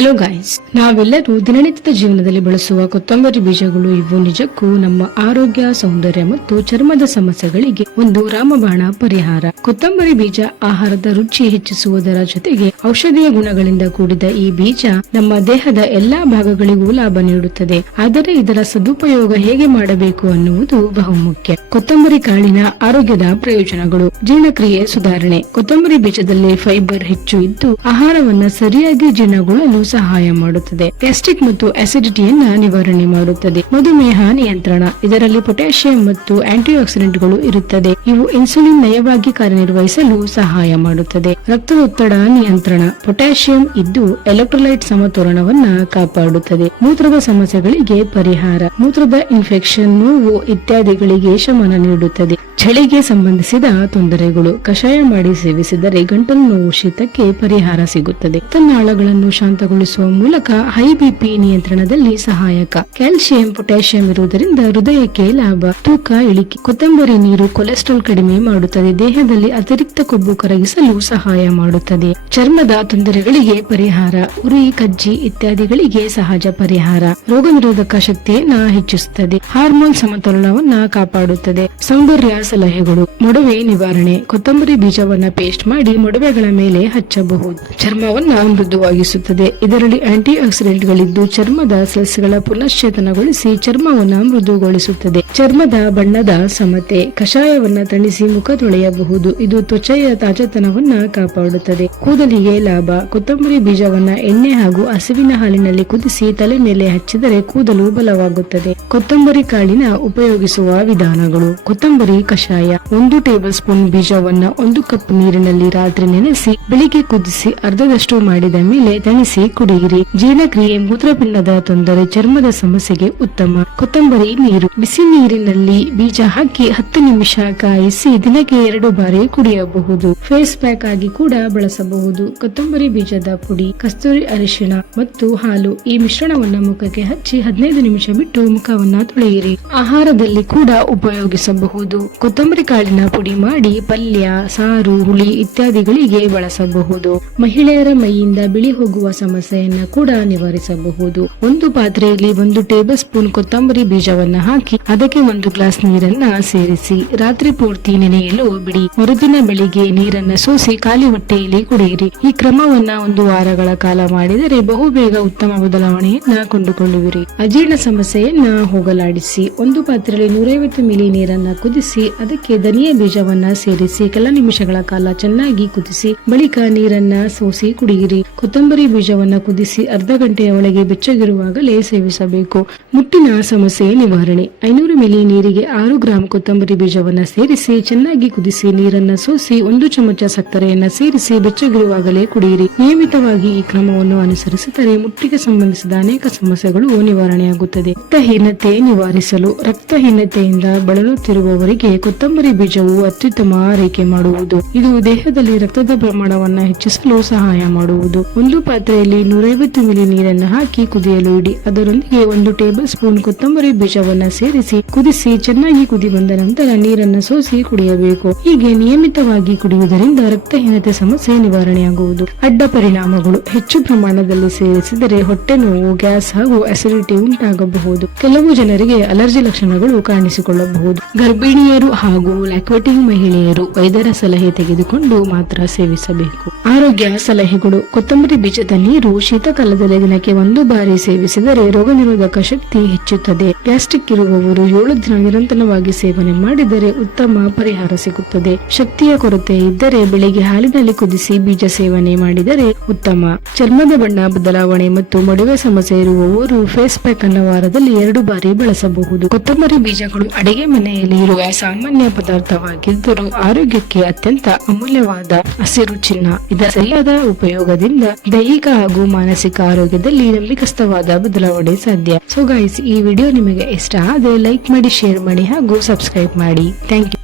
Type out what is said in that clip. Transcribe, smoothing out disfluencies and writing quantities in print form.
Hello guys, ನಾವೆಲ್ಲರೂ ದಿನನಿತ್ಯದ ಜೀವನದಲ್ಲಿ ಬಳಸುವ ಕೊತ್ತಂಬರಿ ಬೀಜಗಳು ಇವು ನಿಜಕ್ಕೂ ನಮ್ಮ ಆರೋಗ್ಯ, ಸೌಂದರ್ಯ ಮತ್ತು ಚರ್ಮದ ಸಮಸ್ಯೆಗಳಿಗೆ ಒಂದು ರಾಮಬಾಣ ಪರಿಹಾರ. ಕೊತ್ತಂಬರಿ ಬೀಜ ಆಹಾರದ ರುಚಿ ಹೆಚ್ಚಿಸುವುದರ ಜೊತೆಗೆ ಔಷಧೀಯ ಗುಣಗಳಿಂದ ಕೂಡಿದ ಈ ಬೀಜ ನಮ್ಮ ದೇಹದ ಎಲ್ಲಾ ಭಾಗಗಳಿಗೂ ಲಾಭ ನೀಡುತ್ತದೆ. ಆದರೆ ಇದರ ಸದುಪಯೋಗ ಹೇಗೆ ಮಾಡಬೇಕು ಅನ್ನುವುದು ಬಹುಮುಖ್ಯ. ಕೊತ್ತಂಬರಿ ಕಾಳಿನ ಆರೋಗ್ಯದ ಪ್ರಯೋಜನಗಳು: ಜೀರ್ಣಕ್ರಿಯೆ ಸುಧಾರಣೆ. ಕೊತ್ತಂಬರಿ ಬೀಜದಲ್ಲಿ ಫೈಬರ್ ಹೆಚ್ಚು ಇದ್ದು ಆಹಾರವನ್ನ ಸರಿಯಾಗಿ ಜೀರ್ಣಗೊಳ್ಳಲು ಸಹಾಯ ಮಾಡುತ್ತದೆ. ಗ್ಯಾಸ್ಟ್ರಿಕ್ ಮತ್ತು ಅಸಿಡಿಟಿಯನ್ನ ನಿವಾರಣೆ ಮಾಡುತ್ತದೆ. ಮಧುಮೇಹ ನಿಯಂತ್ರಣ. ಇದರಲ್ಲಿ ಪೊಟ್ಯಾಷಿಯಂ ಮತ್ತು ಆಂಟಿ ಆಕ್ಸಿಡೆಂಟ್ಗಳು ಇರುತ್ತದೆ. ಇವು ಇನ್ಸುಲಿನ್ ನಯವಾಗಿ ಕಾರ್ಯನಿರ್ವಹಿಸಲು ಸಹಾಯ ಮಾಡುತ್ತದೆ. ರಕ್ತದೊತ್ತಡ ನಿಯಂತ್ರಣ. ಪೊಟ್ಯಾಷಿಯಂ ಇದ್ದು ಎಲೆಕ್ಟ್ರೋಲೈಟ್ ಸಮತೋಲನವನ್ನ ಕಾಪಾಡುತ್ತದೆ. ಮೂತ್ರದ ಸಮಸ್ಯೆಗಳಿಗೆ ಪರಿಹಾರ. ಮೂತ್ರದ ಇನ್ಫೆಕ್ಷನ್, ನೋವು ಇತ್ಯಾದಿಗಳಿಗೆ ಶಮನ ನೀಡುತ್ತದೆ. ಚಳಿಗೆ ಸಂಬಂಧಿಸಿದ ತೊಂದರೆಗಳು: ಕಷಾಯ ಮಾಡಿ ಸೇವಿಸಿದರೆ ಗಂಟಲು ನೋವು, ಶೀತಕ್ಕೆ ಪರಿಹಾರ ಸಿಗುತ್ತದೆ. ರಕ್ತನಾಳಗಳನ್ನು ಶಾಂತಗೊಳಿಸುವ ಮೂಲಕ ಹೈ ಬಿಪಿ ನಿಯಂತ್ರಣದಲ್ಲಿ ಸಹಾಯಕ. ಕ್ಯಾಲ್ಸಿಯಂ, ಪೊಟ್ಯಾಷಿಯಂ ಇರುವುದರಿಂದ ಹೃದಯಕ್ಕೆ ಲಾಭ. ತೂಕ ಇಳಿಕೆ. ಕೊತ್ತಂಬರಿ ನೀರು ಕೊಲೆಸ್ಟ್ರಾಲ್ ಕಡಿಮೆ ಮಾಡುತ್ತದೆ. ದೇಹದಲ್ಲಿ ಅತಿರಿಕ್ತ ಕೊಬ್ಬು ಕರಗಿಸಲು ಸಹಾಯ ಮಾಡುತ್ತದೆ. ಚರ್ಮದ ತೊಂದರೆಗಳಿಗೆ ಪರಿಹಾರ. ಉರಿ, ಕಜ್ಜಿ ಇತ್ಯಾದಿಗಳಿಗೆ ಸಹಜ ಪರಿಹಾರ. ರೋಗ ನಿರೋಧಕ ಶಕ್ತಿಯನ್ನ ಹೆಚ್ಚಿಸುತ್ತದೆ. ಹಾರ್ಮೋನ್ ಸಮತೋಲನವನ್ನ ಕಾಪಾಡುತ್ತದೆ. ಸೌಂದರ್ಯ ಸಲಹೆಗಳು: ಮೊಡವೆ ನಿವಾರಣೆ. ಕೊತ್ತಂಬರಿ ಬೀಜವನ್ನ ಪೇಸ್ಟ್ ಮಾಡಿ ಮೊಡವೆಗಳ ಮೇಲೆ ಹಚ್ಚಬಹುದು. ಚರ್ಮವನ್ನ ಮೃದುವಾಗಿಸುತ್ತದೆ. ಇದರಲ್ಲಿ ಆಂಟಿ ಆಕ್ಸಿಡೆಂಟ್ ಗಳಿದ್ದು ಚರ್ಮದ ಸೆಲ್ಸ್ಗಳ ಪುನಶ್ಚೇತನಗೊಳಿಸಿ ಚರ್ಮವನ್ನ ಮೃದುಗೊಳಿಸುತ್ತದೆ. ಚರ್ಮದ ಬಣ್ಣದ ಸಮತೆ. ಕಷಾಯವನ್ನ ತಣಿಸಿ ಮುಖ ತೊಳೆಯಬಹುದು. ಇದು ತ್ವಚೆಯ ತಾಜಾತನವನ್ನ ಕಾಪಾಡುತ್ತದೆ. ಕೂದಲಿಗೆ ಲಾಭ. ಕೊತ್ತಂಬರಿ ಬೀಜವನ್ನ ಎಣ್ಣೆ ಹಾಗೂ ಹಸುವಿನ ಹಾಲಿನಲ್ಲಿ ಕುದಿಸಿ ತಲೆ ಮೇಲೆ ಹಚ್ಚಿದರೆ ಕೂದಲು ಬಲವಾಗುತ್ತದೆ. ಕೊತ್ತಂಬರಿ ಕಾಳಿನ ಉಪಯೋಗಿಸುವ ವಿಧಾನಗಳು: ಕೊತ್ತಂಬರಿ ಕಷಾಯ. 1 ಟೇಬಲ್ ಸ್ಪೂನ್ ಬೀಜವನ್ನ 1 ಕಪ್ ನೀರಿನಲ್ಲಿ ರಾತ್ರಿ ನೆನೆಸಿ ಬೆಳಿಗ್ಗೆ ಕುದಿಸಿ ಅರ್ಧದಷ್ಟು ಮಾಡಿದ ಮೇಲೆ ತಣಿಸಿ ಕುಡಿಯಿರಿ. ಜೀರ್ಣಕ್ರಿಯೆ, ಮೂತ್ರಪಿಂಡದ ತೊಂದರೆ, ಚರ್ಮದ ಸಮಸ್ಯೆಗೆ ಉತ್ತಮ. ಕೊತ್ತಂಬರಿ ನೀರು. ಬಿಸಿ ನೀರಿನಲ್ಲಿ ಬೀಜ ಹಾಕಿ 10 ನಿಮಿಷ ಕಾಯಿಸಿ ದಿನಕ್ಕೆ 2 ಬಾರಿ ಕುಡಿಯಬಹುದು. ಫೇಸ್ ಪ್ಯಾಕ್ ಆಗಿ ಕೂಡ ಬಳಸಬಹುದು. ಕೊತ್ತಂಬರಿ ಬೀಜದ ಪುಡಿ, ಕಸ್ತೂರಿ ಅರಿಶಿಣ ಮತ್ತು ಹಾಲು ಈ ಮಿಶ್ರಣವನ್ನ ಮುಖಕ್ಕೆ ಹಚ್ಚಿ 15 ನಿಮಿಷ ಬಿಟ್ಟು ಮುಖವನ್ನ ತೊಳೆಯಿರಿ. ಆಹಾರದಲ್ಲಿ ಕೂಡ ಉಪಯೋಗಿಸಬಹುದು. ಕೊತ್ತಂಬರಿ ಕಾಳಿನ ಪುಡಿ ಮಾಡಿ ಪಲ್ಯ, ಸಾರು, ಹುಳಿ ಇತ್ಯಾದಿಗಳಿಗೆ ಬಳಸಬಹುದು. ಮಹಿಳೆಯರ ಮೈಯಿಂದ ಬಿಳಿ ಹೋಗುವ ಸಮಸ್ಯೆಯನ್ನ ಕೂಡ ನಿವಾರಿಸಬಹುದು. ಒಂದು ಪಾತ್ರೆಯಲ್ಲಿ 1 ಟೇಬಲ್ ಸ್ಪೂನ್ ಕೊತ್ತಂಬರಿ ಬೀಜವನ್ನ ಹಾಕಿ ಅದಕ್ಕೆ 1 ಗ್ಲಾಸ್ ನೀರನ್ನ ಸೇರಿಸಿ ರಾತ್ರಿ ಪೂರ್ತಿ ನೆನೆಯಲು ಬಿಡಿ. ಮರುದಿನ ಬೆಳಿಗ್ಗೆ ನೀರನ್ನ ಸೋಸಿ ಖಾಲಿ ಹೊಟ್ಟೆಯಲ್ಲಿ ಕುಡಿಯಿರಿ. ಈ ಕ್ರಮವನ್ನ 1 ವಾರಗಳ ಕಾಲ ಮಾಡಿದರೆ ಬಹುಬೇಗ ಉತ್ತಮ ಬದಲಾವಣೆಯನ್ನ ಕೊಂಡುಕೊಳ್ಳುವಿರಿ. ಅಜೀರ್ಣ ಸಮಸ್ಯೆಯನ್ನ ಹೋಗಲಾಡಿಸಿ. ಒಂದು ಪಾತ್ರೆಯಲ್ಲಿ 150 ಮಿಲಿ ನೀರನ್ನ ಕುದಿಸಿ ಅದಕ್ಕೆ ಧನಿಯಾ ಬೀಜವನ್ನ ಸೇರಿಸಿ ಕೆಲ ನಿಮಿಷಗಳ ಕಾಲ ಚೆನ್ನಾಗಿ ಕುದಿಸಿ ಬಳಿಕ ನೀರನ್ನ ಸೋಸಿ ಕುಡಿಯಿರಿ. ಕೊತ್ತಂಬರಿ ಬೀಜವನ್ನ ಕುದಿಸಿ ಅರ್ಧ ಗಂಟೆಯ ಒಳಗೆ ಬೆಚ್ಚಗಿರುವಾಗಲೇ ಸೇವಿಸಬೇಕು. ಮುಟ್ಟಿನ ಸಮಸ್ಯೆ ನಿವಾರಣೆ. 500 ಮಿಲಿ ನೀರಿಗೆ 6 ಗ್ರಾಂ ಕೊತ್ತಂಬರಿ ಬೀಜವನ್ನ ಸೇರಿಸಿ ಚೆನ್ನಾಗಿ ಕುದಿಸಿ ನೀರನ್ನ ಸೋಸಿ 1 ಚಮಚ ಸಕ್ಕರೆಯನ್ನ ಸೇರಿಸಿ ಬೆಚ್ಚಗಿರುವಾಗಲೇ ಕುಡಿಯಿರಿ. ನಿಯಮಿತವಾಗಿ ಈ ಕ್ರಮವನ್ನು ಅನುಸರಿಸಿದರೆ ಮುಟ್ಟಿಗೆ ಸಂಬಂಧಿಸಿದ ಅನೇಕ ಸಮಸ್ಯೆಗಳು ನಿವಾರಣೆಯಾಗುತ್ತದೆ. ರಕ್ತಹೀನತೆ ನಿವಾರಿಸಲು. ರಕ್ತಹೀನತೆಯಿಂದ ಬಳಲುತ್ತಿರುವವರಿಗೆ ಕೊತ್ತಂಬರಿ ಬೀಜವು ಅತ್ಯುತ್ತಮ ಆರೈಕೆ ಮಾಡುವುದು. ಇದು ದೇಹದಲ್ಲಿ ರಕ್ತದ ಪ್ರಮಾಣವನ್ನ ಹೆಚ್ಚಿಸಲು ಸಹಾಯ ಮಾಡುವುದು. ಒಂದು ಪಾತ್ರೆಯಲ್ಲಿ 150 ಮಿಲಿ ನೀರನ್ನು ಹಾಕಿ ಕುದಿಯಲು ಇಡಿ. ಅದರೊಂದಿಗೆ 1 ಟೇಬಲ್ ಸ್ಪೂನ್ ಕೊತ್ತಂಬರಿ ಬೀಜವನ್ನ ಸೇರಿಸಿ ಕುದಿಸಿ ಚೆನ್ನಾಗಿ ಕುದಿ ಬಂದ ನಂತರ ನೀರನ್ನು ಸೋಸಿ ಕುಡಿಯಬೇಕು. ಹೀಗೆ ನಿಯಮಿತವಾಗಿ ಕುಡಿಯುವುದರಿಂದ ರಕ್ತಹೀನತೆ ಸಮಸ್ಯೆ ನಿವಾರಣೆಯಾಗುವುದು. ಅಡ್ಡ ಪರಿಣಾಮಗಳು: ಹೆಚ್ಚು ಪ್ರಮಾಣದಲ್ಲಿ ಸೇರಿಸಿದರೆ ಹೊಟ್ಟೆ ನೋವು, ಗ್ಯಾಸ್ ಹಾಗೂ ಅಸಿಡಿಟಿ ಉಂಟಾಗಬಹುದು. ಕೆಲವು ಜನರಿಗೆ ಅಲರ್ಜಿ ಲಕ್ಷಣಗಳು ಕಾಣಿಸಿಕೊಳ್ಳಬಹುದು. ಗರ್ಭಿಣಿಯರು ಹಾಗೂ ಲ್ಯಾಕ್ಟೇಟಿಂಗ್ ಮಹಿಳೆಯರು ವೈದ್ಯರ ಸಲಹೆ ತೆಗೆದುಕೊಂಡು ಮಾತ್ರ ಸೇವಿಸಬೇಕು. ಆರೋಗ್ಯ ಸಲಹೆಗಳು: ಕೊತ್ತಂಬರಿ ಬೀಜದ ನೀರು ಶೀತಕಾಲದಲ್ಲಿ ದಿನಕ್ಕೆ 1 ಬಾರಿ ಸೇವಿಸಿದರೆ ರೋಗ ನಿರೋಧಕ ಶಕ್ತಿ ಹೆಚ್ಚುತ್ತದೆ. ಗ್ಯಾಸ್ಟ್ರಿಕ್ ಇರುವವರು 7 ದಿನ ನಿರಂತರವಾಗಿ ಸೇವನೆ ಮಾಡಿದರೆ ಉತ್ತಮ ಪರಿಹಾರ ಸಿಗುತ್ತದೆ. ಶಕ್ತಿಯ ಕೊರತೆ ಇದ್ದರೆ ಬೆಳಿಗ್ಗೆ ಹಾಲಿನಲ್ಲಿ ಕುದಿಸಿ ಬೀಜ ಸೇವನೆ ಮಾಡಿದರೆ ಉತ್ತಮ. ಚರ್ಮದ ಬಣ್ಣ ಬದಲಾವಣೆ ಮತ್ತು ಮೊಡವೆ ಸಮಸ್ಯೆ ಇರುವವರು ಫೇಸ್ ಪ್ಯಾಕ್ ಅನ್ನು ವಾರದಲ್ಲಿ 2 ಬಾರಿ ಬಳಸಬಹುದು. ಕೊತ್ತಂಬರಿ ಬೀಜಗಳು ಅಡಿಗೆ ಮನೆಯಲ್ಲಿ ಇರುವ ಸಾಮಾನ್ಯ ಪದಾರ್ಥವಾಗಿದ್ದರೂ ಆರೋಗ್ಯಕ್ಕೆ ಅತ್ಯಂತ ಅಮೂಲ್ಯವಾದ ಹಸಿರು ಚಿನ್ನ. ಇದರ ಸರಿಯಾದ ಉಪಯೋಗದಿಂದ ದೈಹಿಕ ಹಾಗೂ ಮಾನಸಿಕ ಆರೋಗ್ಯದಲ್ಲಿ ನಂಬಿಕಸ್ಥವಾದ ಬದಲಾವಣೆ ಸಾಧ್ಯ. ಸೊ ಗೈಸ್, ಈ ವಿಡಿಯೋ ನಿಮಗೆ ಇಷ್ಟ ಆದರೆ ಲೈಕ್ ಮಾಡಿ, ಶೇರ್ ಮಾಡಿ ಹಾಗೂ ಸಬ್ಸ್ಕ್ರೈಬ್ ಮಾಡಿ. Thank you.